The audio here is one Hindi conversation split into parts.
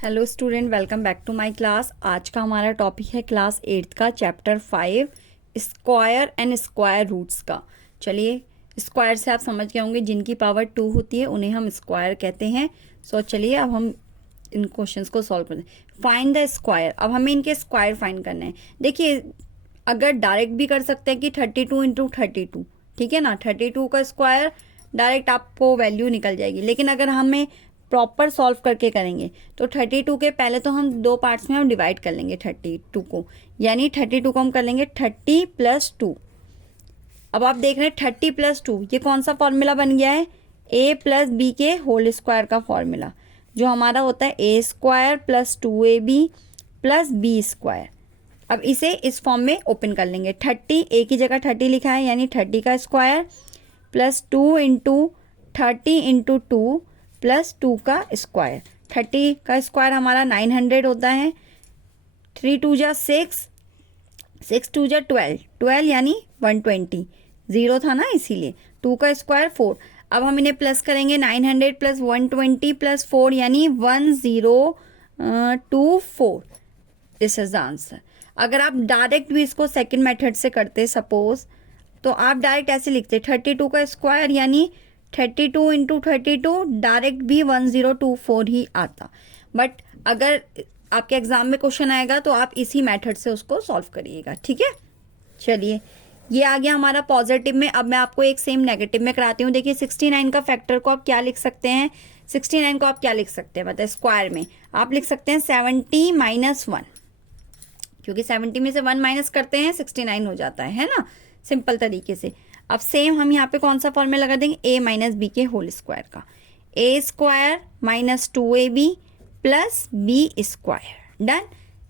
Hello student, welcome back to my class. आज का हमारा टॉपिक है क्लास 8 का chapter 5 square and square roots का। चलिए, स्क्वायर से आप समझ गए होंगे, जिनकी पावर 2 होती है उन्हें हम स्क्वायर कहते हैं। सो चलिए अब हम इन क्वेश्चंस को सॉल्व करते हैं। Find the square. अब हमें इनके स्क्वायर फाइंड करना है। देखिए, अगर डायरेक्ट भी कर सकते हैं कि 32 इंटू 32, ठीक है ना। 32 का स्क्वायर डायरेक्ट आपको वैल्यू निकल जाएगी, लेकिन अगर हमें प्रॉपर सॉल्व करके करेंगे तो 32 के पहले तो हम दो पार्ट्स में हम डिवाइड कर लेंगे 32 को, यानी 32 को हम कर लेंगे 30 प्लस 2। अब आप देख रहे हैं 30 प्लस 2, ये कौन सा फॉर्मूला बन गया है? a प्लस बी के होल स्क्वायर का फॉर्मूला, जो हमारा होता है a square plus 2ab plus B square. अब इसे इस फॉर्म में ओपन कर लेंगे। 30 a की जगह 30 लिखा है, यानी 30 का square plus 2 into 30 into 2 plus 2 का स्क्वायर। 30 का स्क्वायर हमारा 900 होता है। 3 2 जा 6, 6 2 जा 12, 12 यानी 120, जीरो था ना इसीलिए। 2 का स्क्वायर 4। अब हम इन्हें प्लस करेंगे, 900 प्लस 120 प्लस 4 यानी 1024। This is the answer. अगर आप डायरेक्ट भी इसको सेकंड मेथड से करते सपोज, तो आप डायरेक्ट ऐसे लिखते 32 का स्क्वायर यानी 32 इंटू 32, डायरेक्ट भी 1024 ही आता। बट अगर आपके एग्जाम में क्वेश्चन आएगा तो आप इसी मेथड से उसको सॉल्व करिएगा, ठीक है। चलिए, ये आ गया हमारा पॉजिटिव में। अब मैं आपको एक सेम नेगेटिव में कराती हूँ। देखिए, 69 का फैक्टर को आप क्या लिख सकते हैं? 69 को आप क्या लिख सकते हैं मतलब स्क्वायर में? आप लिख सकते हैं 70 माइनस 1, क्योंकि 70 में से 1 माइनस करते हैं 69 हो जाता है ना, सिंपल तरीके से। अब सेम हम यहाँ पे कौन सा फॉर्मूला लगा देंगे? a माइनस बी के होल स्क्वायर का। a square minus 2ab plus B square. Done.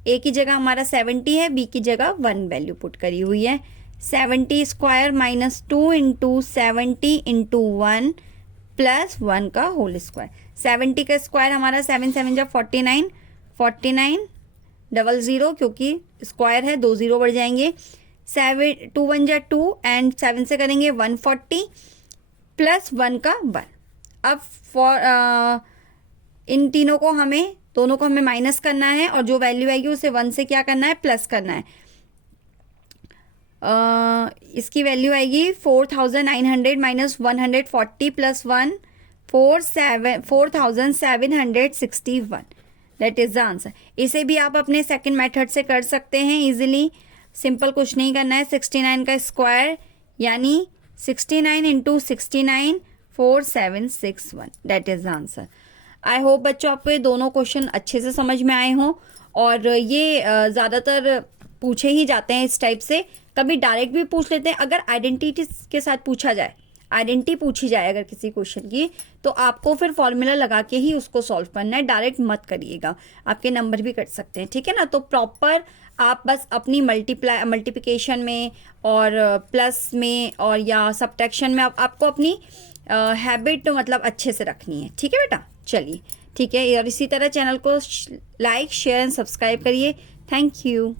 a की जगह हमारा 70 है, b की जगह 1 वैल्यू पुट करी हुई है। 70 square minus 2 into 70 into 1 plus 1 का होल स्क्वायर। 70 का स्क्वायर हमारा 7 7 जा 49, 49 00, क्योंकि स्क्वायर है 2 0 बढ़ जाएंगे। 7 2 1 जा 2 एंड 7 से करेंगे 140 प्लस 1 का 1। अब फॉर इन तीनों को हमें, दोनों को हमें माइनस करना है, और जो वैल्यू आएगी उसे 1 से क्या करना है? प्लस करना है। इसकी वैल्यू आएगी 4900 minus 140 plus 1 4761। That is the answer. इसे भी आप अपने सेकंड मेथड से कर सकते हैं इजीली। सिंपल कुछ नहीं करना है। 69 का स्क्वायर यानी 69 into 69 4761। That is the answer. I hope बच्चों आपको ये दोनों क्वेश्चन अच्छे से समझ में आए हों, और ये ज़्यादातर पूछे ही जाते हैं इस टाइप से। कभी डायरेक्ट भी पूछ लेते हैं। अगर आइडेंटिटी के साथ पूछा जाए, आइडेंटिटी पूछी जाए अगर किसी क्वेश्चन की, तो आपको फिर फॉर्मूला लगा के ही उसको सॉल्व करना है, डायरेक्ट मत करिएगा। आपके नंबर भी कट सकते हैं, ठीक है ना। तो प्रॉपर आप बस अपनी मल्टीप्लिकेशन में और प्लस में और या सब्ट्रैक्शन में आपको अपनी हैबिट मतलब अच्छे से रखनी है, ठीक है बेटा। चलिए, ठीक है। और इसी तरह चैनल को लाइक शेयर एंड सब्सक्राइब करिए। Thank you.